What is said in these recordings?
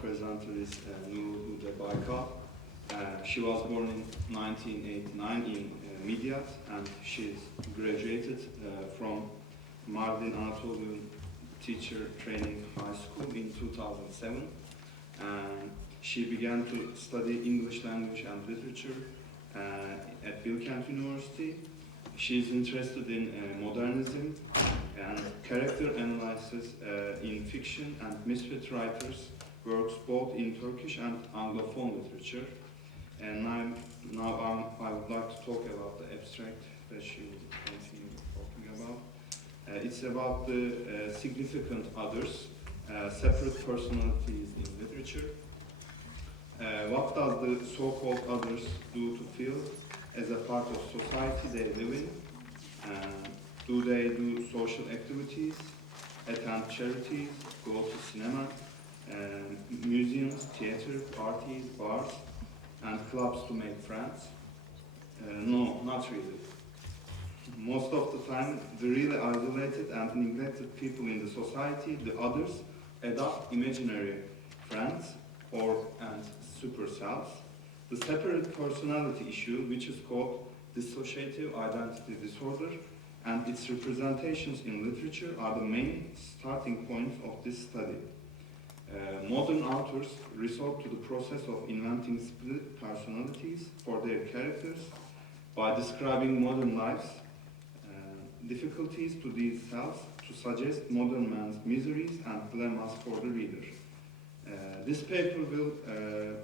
presenter is Nurulhude Baykal. She was born in 1989 in Midyat, and she graduated from Mardin Anatolian Teacher Training High School in 2007. And she began to study English language and literature at Bilkent University. She is interested in modernism and character analysis in fiction and misfit writers, works both in Turkish and Anglophone literature. And now I would like to talk about the abstract that she will continue talking about. It's about the significant others, separate personalities in literature. What does the so-called others do to feel as a part of society they live in? Do they do social activities, attend charities, go to cinema, museums, theater, parties, bars, and clubs to make friends? No, not really. Most of the time, the really isolated and neglected people in the society, the others, adopt imaginary friends and super selves. The separate personality issue, which is called dissociative identity disorder, and its representations in literature are the main starting points of this study. Modern authors resort to the process of inventing split personalities for their characters by describing modern life's difficulties to these selves to suggest modern man's miseries and dilemmas for the reader. This paper will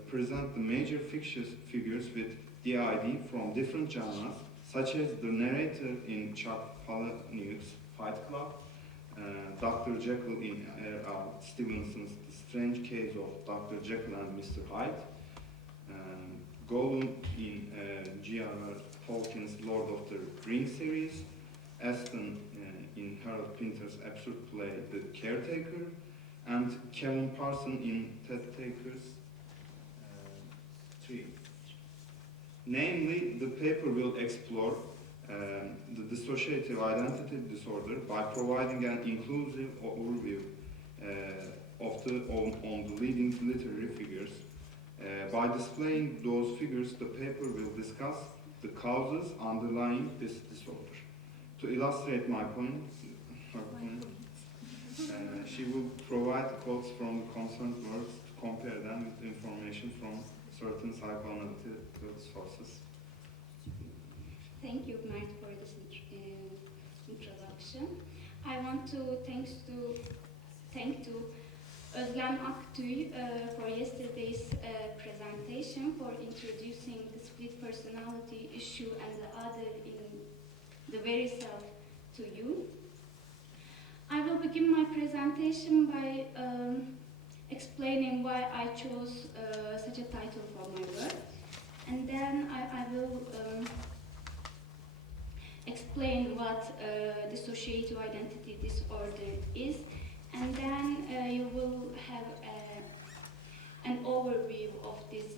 present the major figures with DID from different genres, such as the narrator in Chuck Palahniuk's Fight Club, Dr. Jekyll in R.R. Stevenson's The Strange Case of Dr. Jekyll and Mr. Hyde, Gollum in J.R.R. Tolkien's Lord of the Rings series, Aston in Harold Pinter's absurd play The Caretaker, and Kevin Parson in Ted Taker's Tree. Namely, the paper will explore the dissociative identity disorder by providing an inclusive overview on the leading literary figures. By displaying those figures, the paper will discuss the causes underlying this disorder. To illustrate my point, she will provide quotes from the concerned works to compare them with information from certain psychoanalytical sources. Thank you, Mert, for this introduction. I want to thank Özlem Aktüy for yesterday's presentation, for introducing the split personality issue and the other in the very self to you. I will begin my presentation by explaining why I chose such a title for my work, and then I will explain what dissociative identity disorder is, and then you will have an overview of these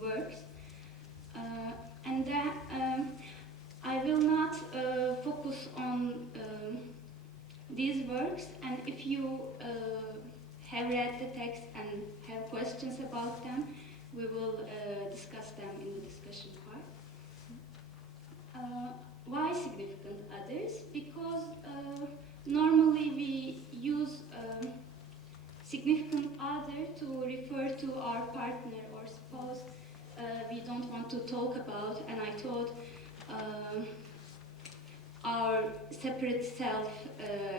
works, and then I will not focus on these works, and if you have read the text and have questions about them, we will discuss them in the discussion part. Why significant others? Because normally we use significant other to refer to our partner or spouse we don't want to talk about, and I thought our separate self,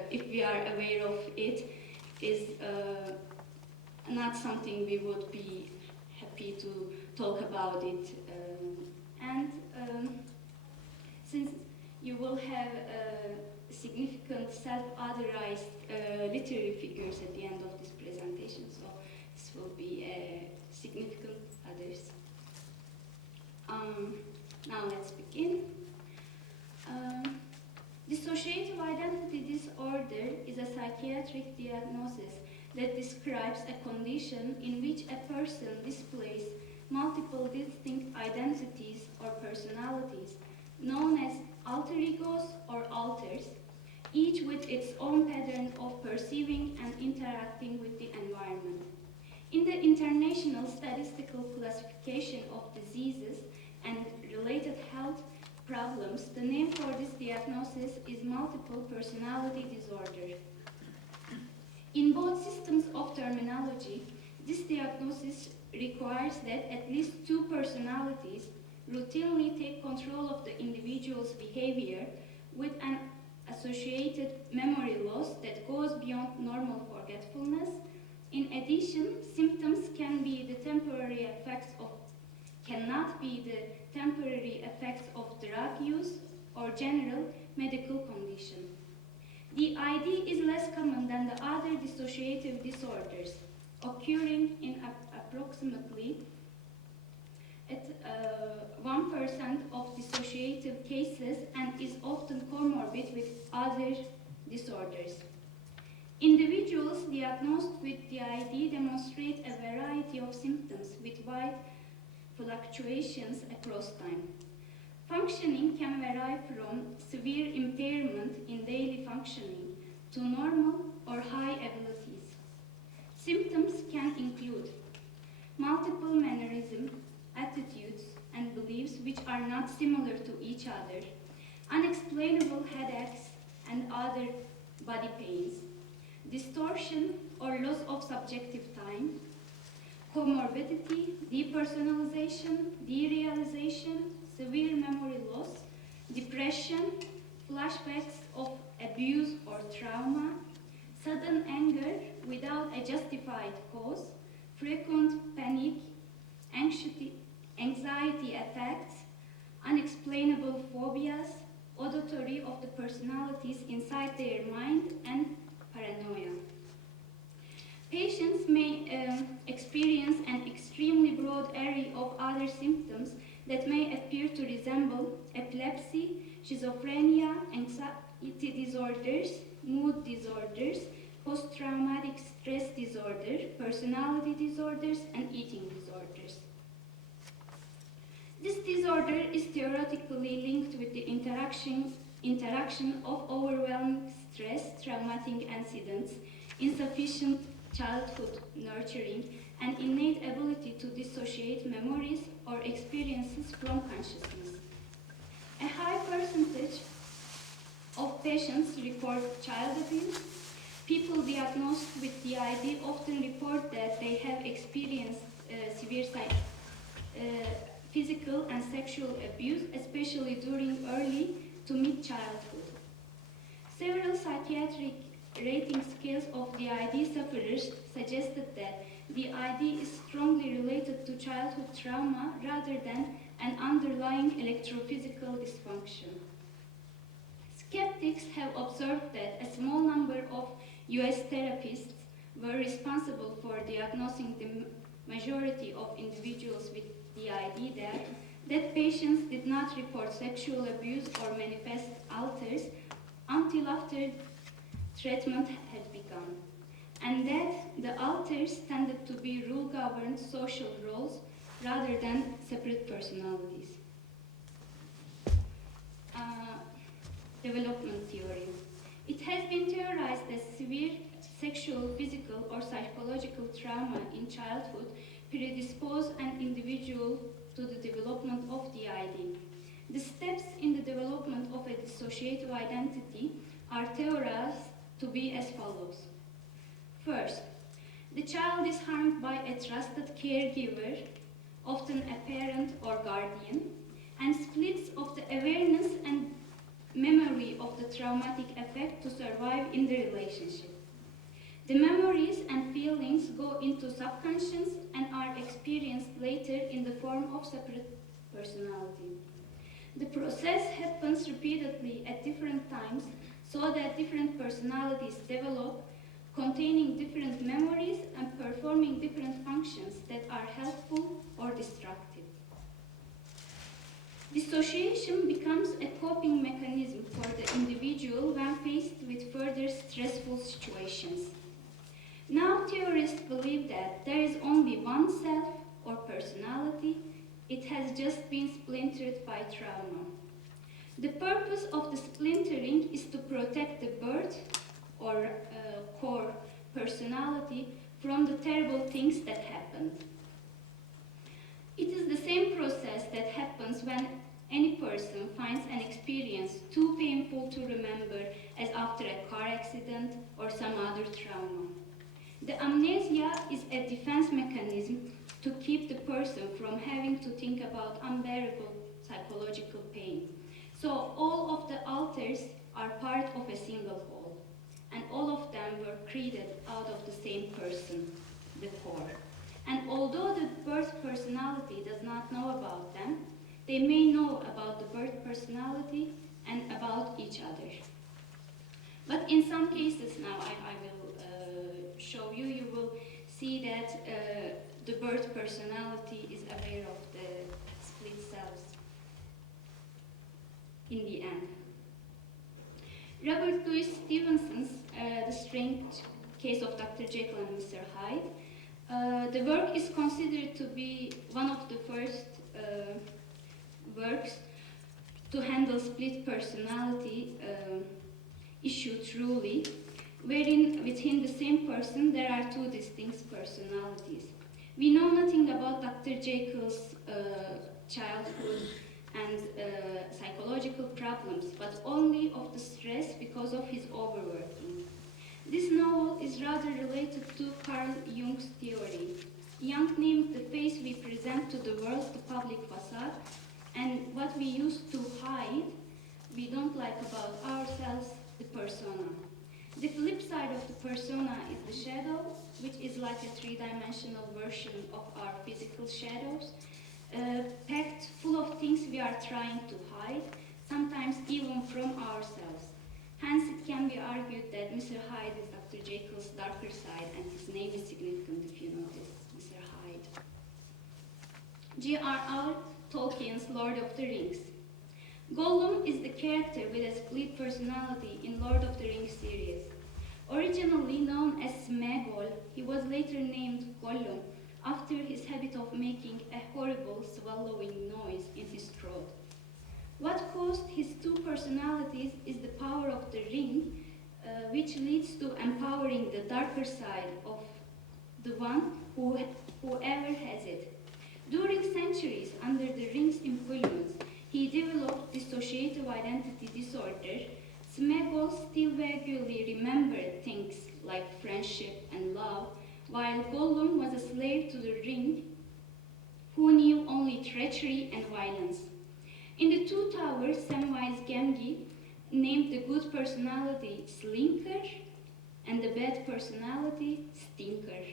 if we are aware of it, is not something we would be happy to talk about it. Since you will have significant self-otherized literary figures at the end of this presentation, so this will be significant others. Now let's begin. Dissociative identity disorder is a psychiatric diagnosis that describes a condition in which a person displays multiple distinct identities or personalities, known as alter egos or alters, each with its own pattern of perceiving and interacting with the environment. In the International Statistical Classification of Diseases and Related Health Problems, the name for this diagnosis is multiple personality disorder. In both systems of terminology, this diagnosis requires that at least two personalities routinely take control of the individual's behavior with an associated memory loss that goes beyond normal forgetfulness. In addition, symptoms cannot be the temporary effects of drug use or general medical condition. The ID is less common than the other dissociative disorders, occurring in approximately 1% of dissociative cases and is often comorbid with other disorders. Individuals diagnosed with DID demonstrate a variety of symptoms with wide fluctuations across time. Functioning can vary from severe impairment in daily functioning to normal or high abilities. Symptoms can include multiple mannerisms, attitudes, and beliefs which are not similar to each other, unexplainable headaches and other body pains, distortion or loss of subjective time, comorbidity, depersonalization, derealization, severe memory loss, depression, flashbacks of abuse or trauma, sudden anger without a justified cause, frequent panic, anxiety attacks, unexplainable phobias, auditory of the personalities inside their mind, and paranoia. Patients may experience an extremely broad array of other symptoms that may appear to resemble epilepsy, schizophrenia, anxiety disorders, mood disorders, post-traumatic stress disorder, personality disorders, and eating disorders. This disorder is theoretically linked with the interaction of overwhelming stress, traumatic incidents, insufficient childhood nurturing, and innate ability to dissociate memories or experiences from consciousness. A high percentage of patients report child abuse. People diagnosed with DID often report that they have experienced severe physical and sexual abuse, especially during early to mid-childhood. Several psychiatric rating scales of DID sufferers suggested that DID is strongly related to childhood trauma rather than an underlying electrophysical dysfunction. Skeptics have observed that a small number of US therapists were responsible for diagnosing the majority of individuals with DID, that patients did not report sexual abuse or manifest alters until after treatment had begun, and that the alters tended to be rule-governed social roles rather than separate personalities. Development theory. It has been theorized that severe sexual, physical, or psychological trauma in childhood predispose an individual to the development of DID. The steps in the development of a dissociative identity are theorized to be as follows. First, the child is harmed by a trusted caregiver, often a parent or guardian, and splits of the awareness and memory of the traumatic effect to survive in the relationship. The memories and feelings go into subconscious and are experienced later in the form of separate personality. The process happens repeatedly at different times so that different personalities develop, containing different memories and performing different functions that are helpful or destructive. Dissociation becomes a coping mechanism for the individual when faced with further stressful situations. Now theorists believe that there is only one self or personality. It has just been splintered by trauma. The purpose of the splintering is to protect the birth or core personality from the terrible things that happened. It is the same process that happens when any person finds an experience too painful to remember, as after a car accident or some other trauma. The amnesia is a defense mechanism to keep the person from having to think about unbearable psychological pain. So all of the alters are part of a single whole, and all of them were created out of the same person, the core. And although the birth personality does not know about them, they may know about the birth personality and about each other. But in some cases now, I will show you, you will see that the birth personality is aware of the split cells in the end. Robert Louis Stevenson's The Strange Case of Dr. Jekyll and Mr. Hyde. The work is considered to be one of the first works to handle split personality issue truly, wherein within the same person there are two distinct personalities. We know nothing about Dr. Jekyll's childhood and psychological problems, but only of the stress because of his overworking. This novel is rather related to Carl Jung's theory. Jung named the face we present to the world the public facade, and what we used to hide, we don't like about ourselves, the persona. The flip side of the persona is the shadow, which is like a three-dimensional version of our physical shadows, packed full of things we are trying to hide, sometimes even from ourselves. Hence, it can be argued that Mr. Hyde is Dr. Jekyll's darker side, and his name is significant if you notice, Mr. Hyde. J.R.R. Tolkien's Lord of the Rings. Gollum is the character with a split personality in Lord of the Rings series. Originally known as Smeagol, he was later named Gollum after his habit of making a horrible swallowing noise in his throat. What caused his two personalities is the power of the ring, which leads to empowering the darker side of the one whoever has it. During centuries, under the ring's influence, he developed dissociative identity disorder. Smeagol still vaguely remembered things like friendship and love, while Gollum was a slave to the ring, who knew only treachery and violence. In the Two Towers, Samwise Gamgee named the good personality Slinker and the bad personality Stinker.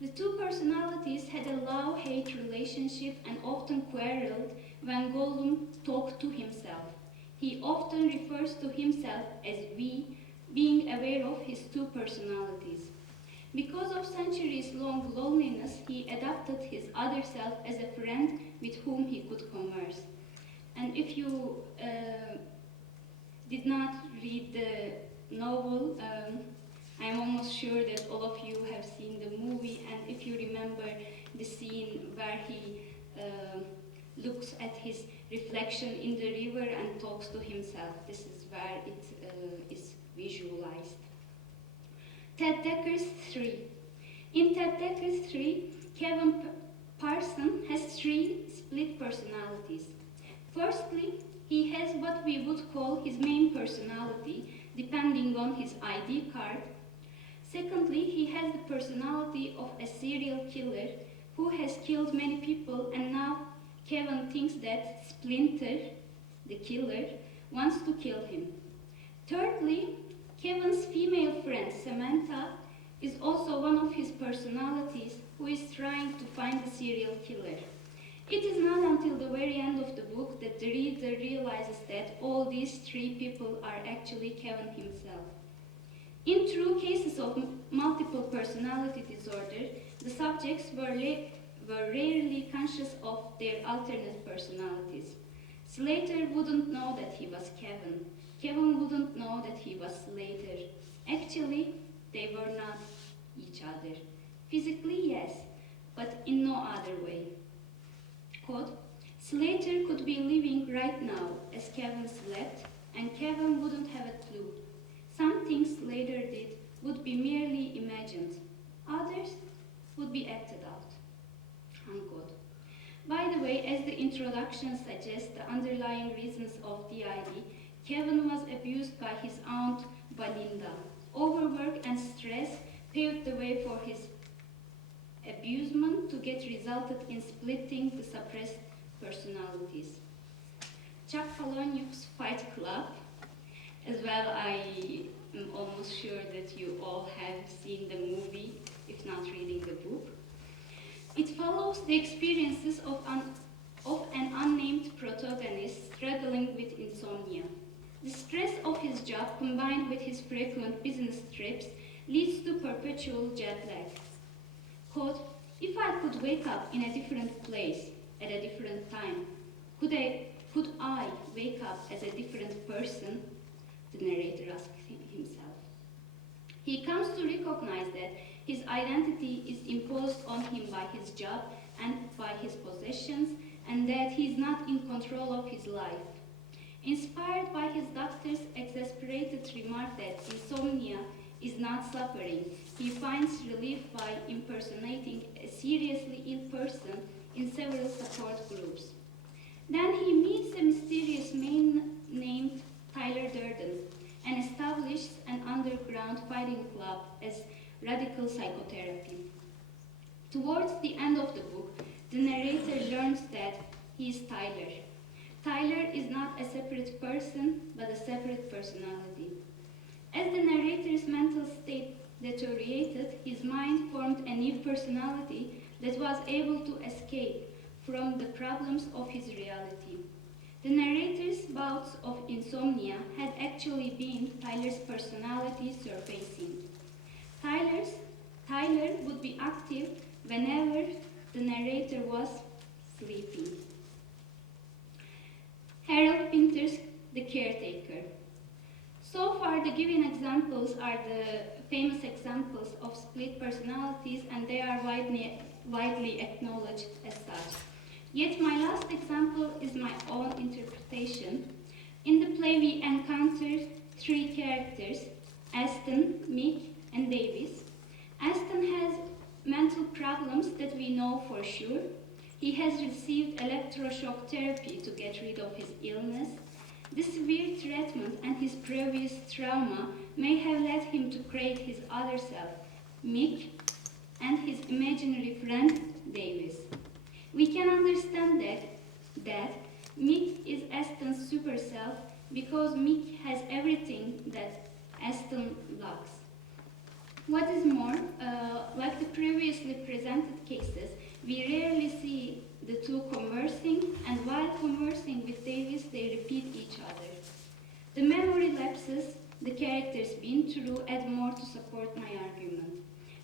The two personalities had a love-hate relationship and often quarreled when Gollum talked to himself. He often refers to himself as we, being aware of his two personalities. Because of centuries-long loneliness, he adopted his other self as a friend with whom he could converse. And if you did not read the novel, I'm almost sure that all of you have seen the movie, and if you remember the scene where he looks at his reflection in the river and talks to himself, this is where it is visualized. Ted Decker's 3. In Ted Decker's 3, Kevin Parson has three split personalities. Firstly, he has what we would call his main personality, depending on his ID card. Secondly, he has the personality of a serial killer who has killed many people, and now Kevin thinks that Splinter, the killer, wants to kill him. Thirdly, Kevin's female friend, Samantha, is also one of his personalities who is trying to find the serial killer. It is not until the very end of the book that the reader realizes that all these three people are actually Kevin himself. In true cases of multiple personality disorder, the subjects were rarely conscious of their alternate personalities. Slater wouldn't know that he was Kevin. Kevin wouldn't know that he was Slater. Actually, they were not each other. Physically, yes, but in no other way. Quote, Slater could be living right now as Kevin slept, and Kevin wouldn't have a clue. Some things Slater did would be merely imagined. as the introduction suggests, the underlying reasons of DID, Kevin was abused by his aunt Belinda. Overwork and stress paved the way for his abusement to get resulted in splitting the suppressed personalities. Chuck Palahniuk's Fight Club, as well, I am almost sure that you all have seen the movie, if not reading the book. It follows the experiences of an unnamed protagonist struggling with insomnia. The stress of his job combined with his frequent business trips leads to perpetual jet lag. Quote, if I could wake up in a different place at a different time, could I wake up as a different person? The narrator asks himself. He comes to recognize that his identity is imposed on him by his job and by his possessions, and that he is not in control of his life. Inspired by his doctor's exasperated remark that insomnia is not suffering, he finds relief by impersonating a seriously ill person in several support groups. Then he meets a mysterious man named Tyler Durden and establishes an underground fighting club as radical psychotherapy. Towards the end of the book, the narrator learns that he is Tyler. Tyler is not a separate person, but a separate personality. As the narrator's mental state deteriorated, his mind formed a new personality that was able to escape from the problems of his reality. The narrator's bouts of insomnia had actually been Tyler's personality surfacing. Tyler would be active whenever the narrator was sleeping. Harold Pinter's The Caretaker. So far, the given examples are the famous examples of split personalities, and they are widely acknowledged as such. Yet my last example is my own interpretation. In the play, we encounter three characters, Aston, Mick, and Davis. Aston has mental problems that we know for sure. He has received electroshock therapy to get rid of his illness. The severe treatment and his previous trauma may have led him to create his other self, Mick, and his imaginary friend, Davis. We can understand that Mick is Aston's super self because Mick has everything that Aston lacks. What is more, like the previously presented cases, we rarely see the two conversing, and while conversing with Davis, they repeat each other. The memory lapses the characters been through add more to support my argument.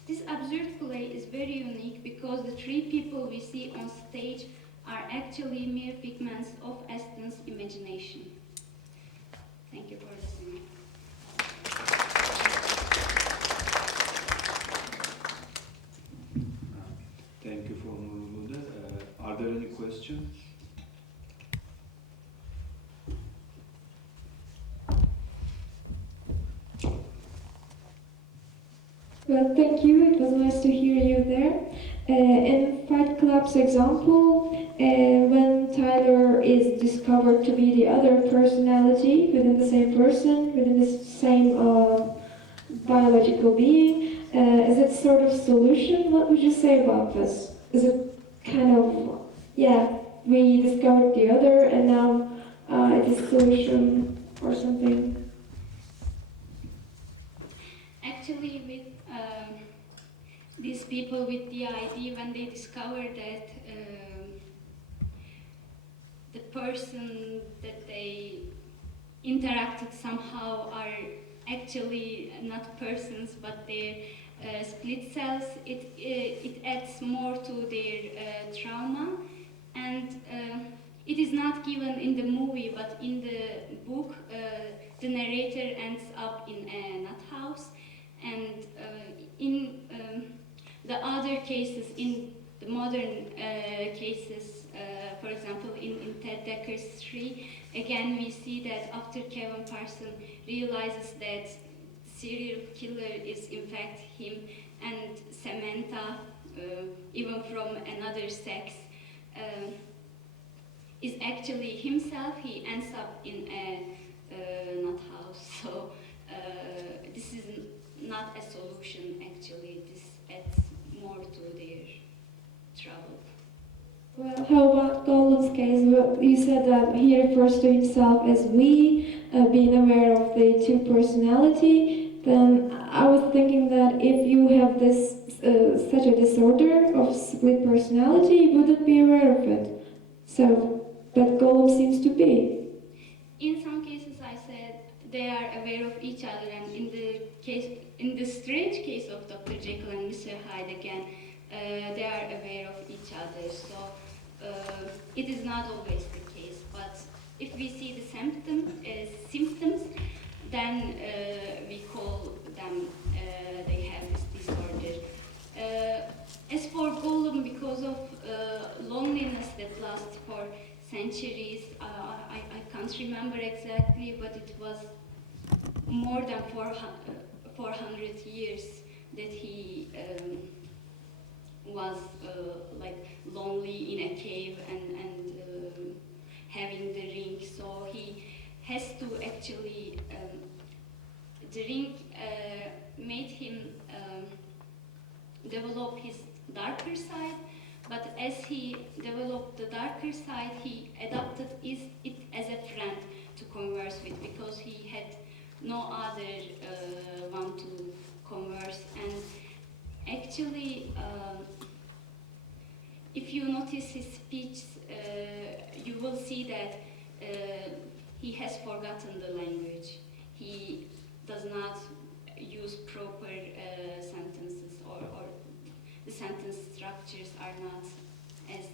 This absurd play is very unique because the three people we see on stage are actually mere figments of Aston's imagination. Thank you for listening. Thank you for Nurulhude. Are there any questions? Well, thank you. It was nice to hear you there. In Fight Club's example, when Tyler is discovered to be the other personality within the same person, within the same biological being, is it sort of solution? What would you say about this? Is it kind of, we discovered the other and now it is solution or something? Actually, with these people with DID, when they discover that the person that they interacted somehow are actually not persons but their split cells, it adds more to their trauma, and it is not given in the movie, but in the book the narrator ends up in a nut house, and in the other cases, in the modern cases, for example in Ted Decker's 3, again we see that after Kevin Parson realizes that serial killer is in fact him, and Samantha, even from another sex, is actually himself, he ends up in a nut house. So this is not a solution actually. This adds more to their trouble. Well, how about Golan's case? Well, you said that he refers to himself as we, being aware of the two personality. Then I was thinking that if you have this such a disorder of split personality, you wouldn't be aware of it. So, but Golan seems to be. In some cases, I said they are aware of each other, and in the strange case of Dr. Jekyll and Mr. Hyde again, they are aware of each other. So it is not always the case. But if we see the symptoms, then we call them they have this disorder. As for Gollum, because of loneliness that lasts for centuries, I can't remember exactly, but it was more than 400 years that he was like lonely in a cave and having the ring. So he has to actually, the ring made him develop his darker side, but as he developed the darker side, he adopted it as a friend to converse with, because he had no other one to converse. And actually, if you notice his speech, you will see that he has forgotten the language. He does not use proper sentences, or the sentence structures are not as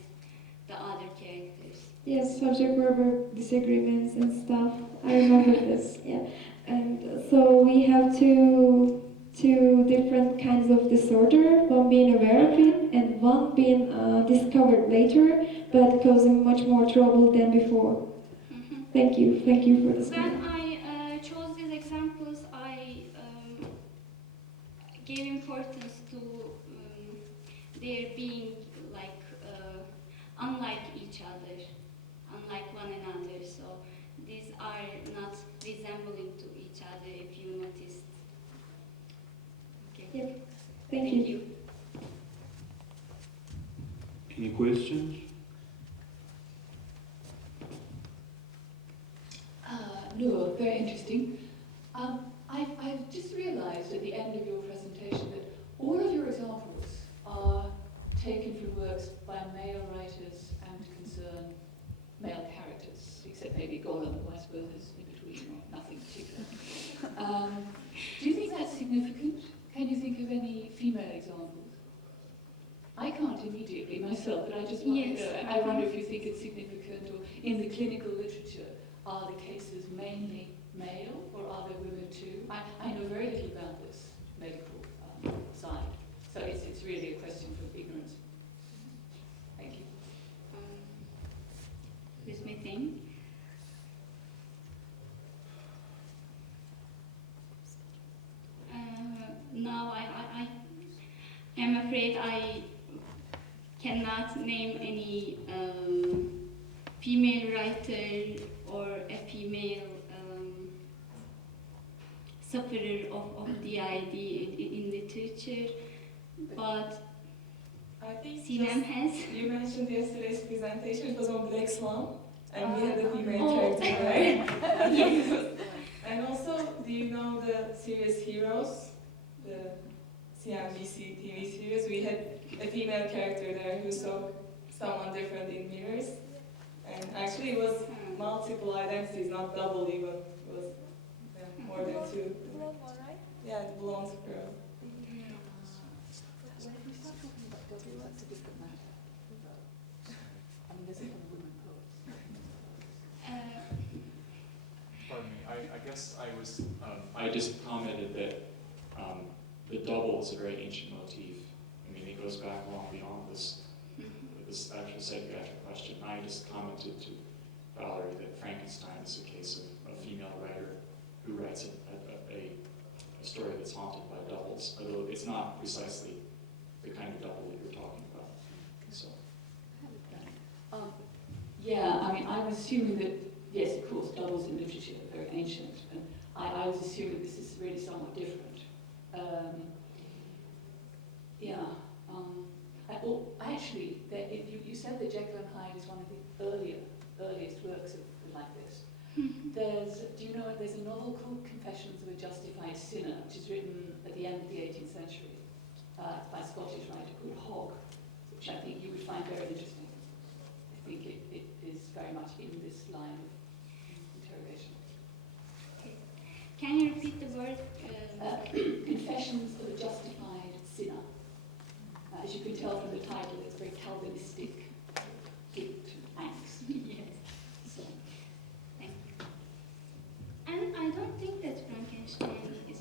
the other characters. Yes, subject-verb disagreements and stuff. I remember this. Yeah, and so we have two different kinds of disorder. One being aware of it, and one being discovered later, but causing much more trouble than before. Thank you for this. When I chose these examples, I gave importance to their being like unlike each other, unlike one another. So these are not resembling to each other, if you noticed. Okay. Yep. Thank you. Any questions? No, very interesting. I've just realized at the end of your presentation that all of your examples are taken from works by male writers and concern male characters, except maybe Gollum, who I suppose is in between, or nothing particular. Do you think that's significant? Can you think of any female examples? I can't immediately myself, but I just wonder, Yes. I wonder if you think it's significant, or in the clinical literature, are the cases mainly male, or are there women too? I know very little about this medical side, so it's really a question of ignorance. Thank you. Let me think. Now I am afraid I cannot name any female writer or a female sufferer of DID in literature, but I think Sinem has. you mentioned yesterday's presentation, it was on Black Swan, and we had a female Oh. character there. Yes. And also, do you know the series Heroes? The CNBC TV series? We had a female character there who saw someone different in mirrors. And actually it was multiple identities, not double even. It was more than two. Blonde one, right? Yeah, the blonde girl. When we start talking about double, that's a different matter. I mean, there's even women poets. Pardon me, I guess I just commented that the double is a very ancient motif. I mean, it goes back long beyond this actual psychiatric question. I just commented to Valerie that Frankenstein is a case of a female writer who writes a story that's haunted by doubles, although it's not precisely the kind of double that you're talking about. So, Yeah, I mean, I'm assuming that, yes, of course, doubles in literature are very ancient, and I was assuming this is really somewhat different. Yeah. Actually, you said that Jekyll and Hyde is one of the earliest works like this. Do you know, there's a novel called Confessions of a Justified Sinner, which is written at the end of the 18th century by a Scottish writer called Hogg, which I think you would find very interesting. I think it is very much in this line of interrogation. Okay. Can you repeat the word? Confessions of a Justified Sinner. As you can tell from the title, it's very Calvinistic, guilt and angst. Yes. So, Thank you. And I don't think that Frankenstein is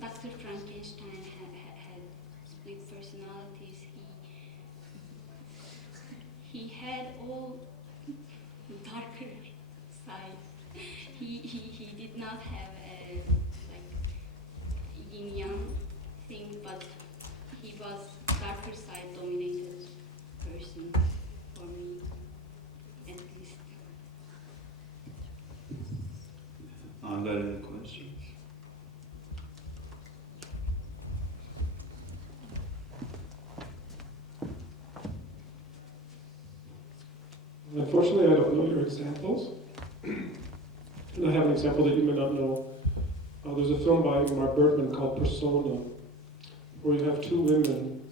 Dr. Frankenstein had split personalities. He had all darker sides. He did not have a like yin-yang thing, but he was darker side dominated person for me, at least. Are there any questions? Unfortunately, I don't know your examples. And I have an example that you may not know. There's a film by Ingmar Bergman called Persona, where you have two women.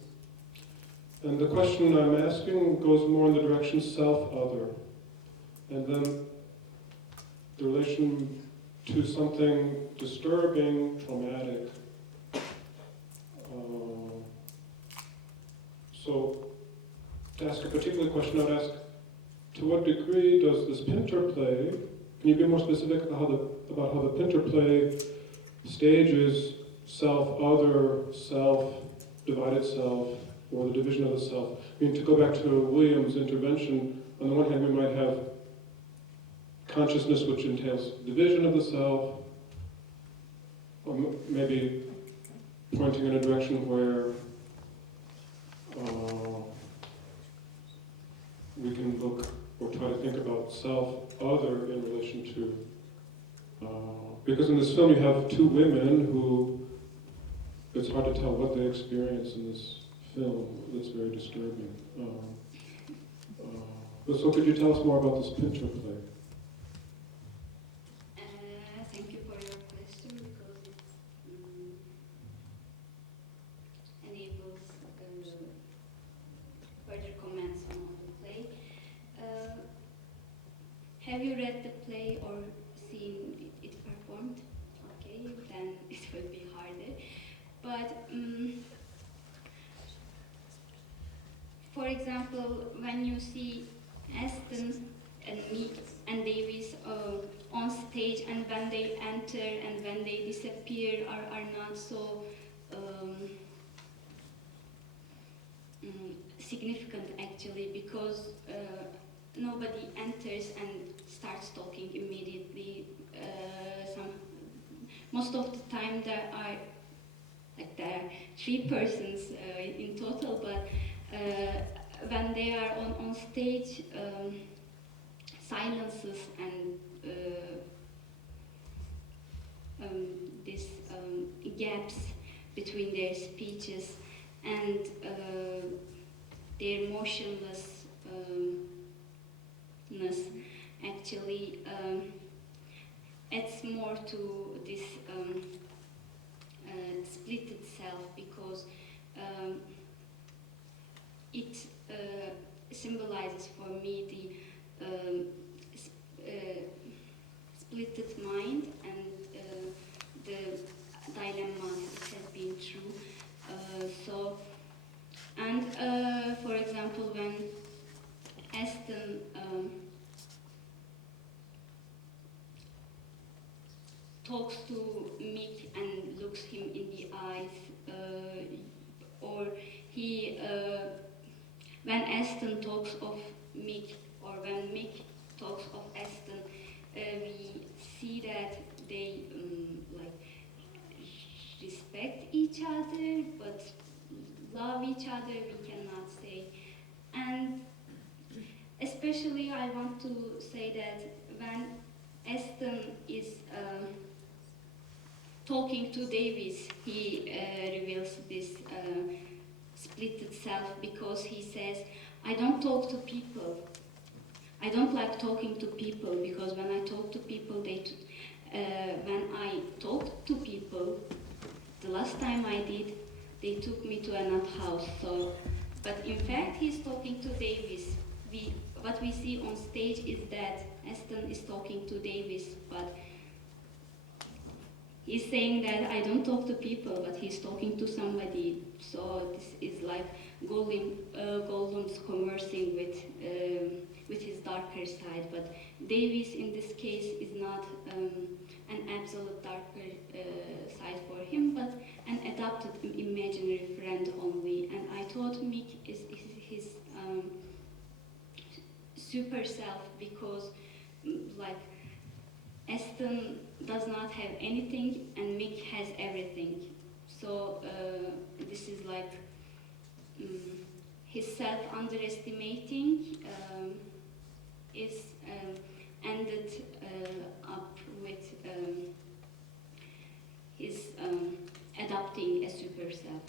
And the question I'm asking goes more in the direction self-other. And then the relation to something disturbing, traumatic. So to ask a particular question, I'd ask, to what degree does this Pinter play, can you be more specific about how the Pinter play stages self-other, self, divided self, or the division of the self? I mean, to go back to William's intervention, on the one hand we might have consciousness which entails division of the self, or maybe pointing in a direction where we can look or try to think about self-other in relation to, because in this film you have two women who, it's hard to tell what they experience in this film. That's very disturbing. But so could you tell us more about this Pinter play? Thank you for your question, because it enables further comments on the play. Have you read the play or seen it performed? Okay, then it will be harder. But for example, when you see Aston and Meek and Davies on stage, and when they enter and when they disappear are not so significant actually, because nobody enters and starts talking immediately. Most of the time there are three persons in total, but when they are on stage, silences and these gaps between their speeches and their motionlessness actually adds more to this split itself, because it symbolizes for me the splitted mind and the dilemma it has been through. For example, when Aston talks to Mick and looks him in the eyes, or he, when Aston talks of Mick, or when Mick talks of Aston, we see that they respect each other, but love each other we cannot say. And especially I want to say that when Aston is talking to Davis, he reveals this splitted self because he says, I don't talk to people. I don't like talking to people because when I talk to people, when I talked to people, the last time I did, they took me to another house. So, but in fact, he's talking to Davis. What we see on stage is that Aston is talking to Davis, but he's saying that I don't talk to people, but he's talking to somebody. So this is like Gollum's conversing with his darker side. But Davis in this case is not an absolute darker side for him, but an adopted imaginary friend only. And I thought Mick is his super self because like Aston does not have anything and Mick has everything. So this is like his self-underestimating is ended up with his adopting a super self.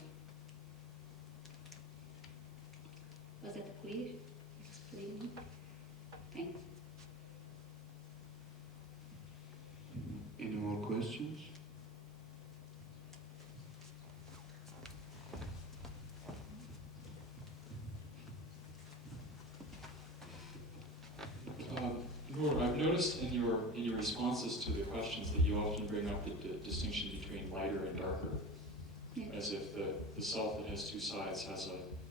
Was that clear? Explain. Thanks. Any more questions? Nur, I've noticed in your responses to the questions that you often bring up the distinction between lighter and darker, as if the self that has two sides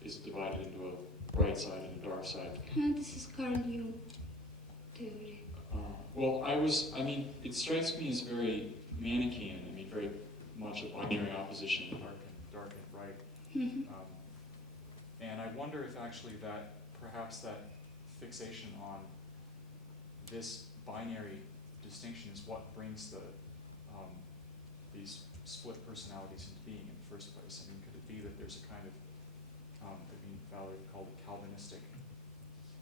is divided into a bright side and a dark side. This is Carl Jung theory. Well, it strikes me as very Manichaean. I mean, very much a binary opposition, dark and bright. And I wonder if actually perhaps that fixation on this binary distinction is what brings these split personalities into being in the first place. I mean, could it be that there's a kind of, I mean, Valerie called it Calvinistic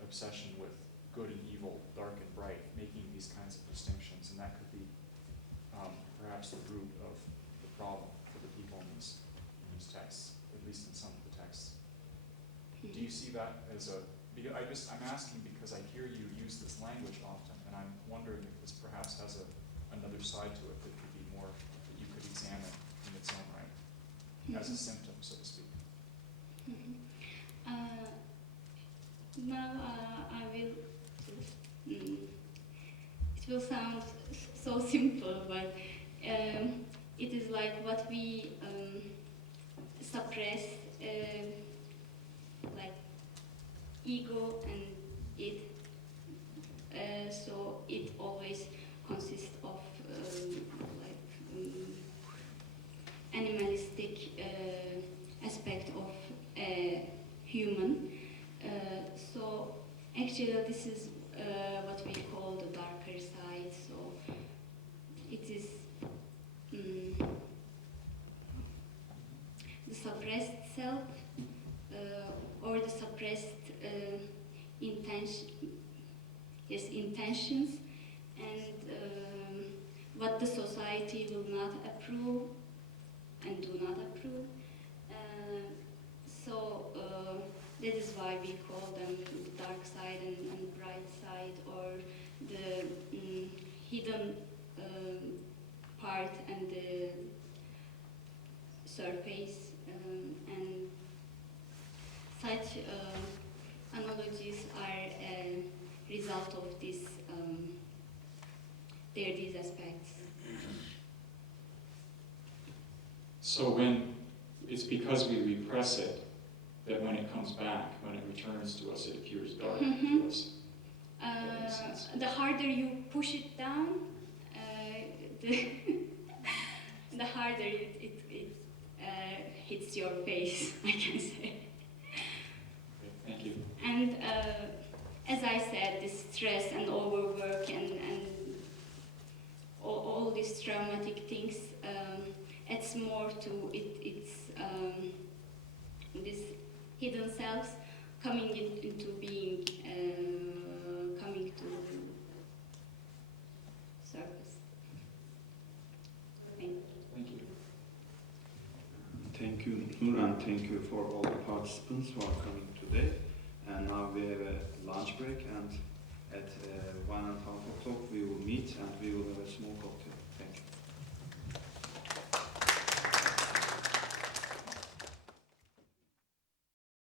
obsession with good and evil, dark and bright, making these kinds of distinctions, and that could be perhaps the root of the problem for the people in these texts, at least in some of the texts. Do you see that as I'm asking because I hear you use this language often, and I'm wondering if this perhaps has another side to it that could be more, that you could examine in its own right, as a symptom, so to speak. Now I will, it will sound so simple, but it is like what we suppress, like ego and it, so it always consists of animalistic aspect of human. So actually this is what we call the darker side. So it is the suppressed self or the suppressed intentions and what the society will not approve and do not approve. So that is why we call them the dark side and bright side, or the hidden part and the surface, and such analogies are a result of this, these aspects. So when it's because we repress it that when it comes back, when it returns to us, it appears dark to us. The harder you push it down, the harder it hits your face, I can say. Okay, thank you. And as I said, this stress and overwork and all these traumatic things adds more to it's this hidden selves coming into being Nur, and thank you for all the participants who are coming today. And now we have a lunch break, and at 1:30 we will meet and we will have a small cocktail.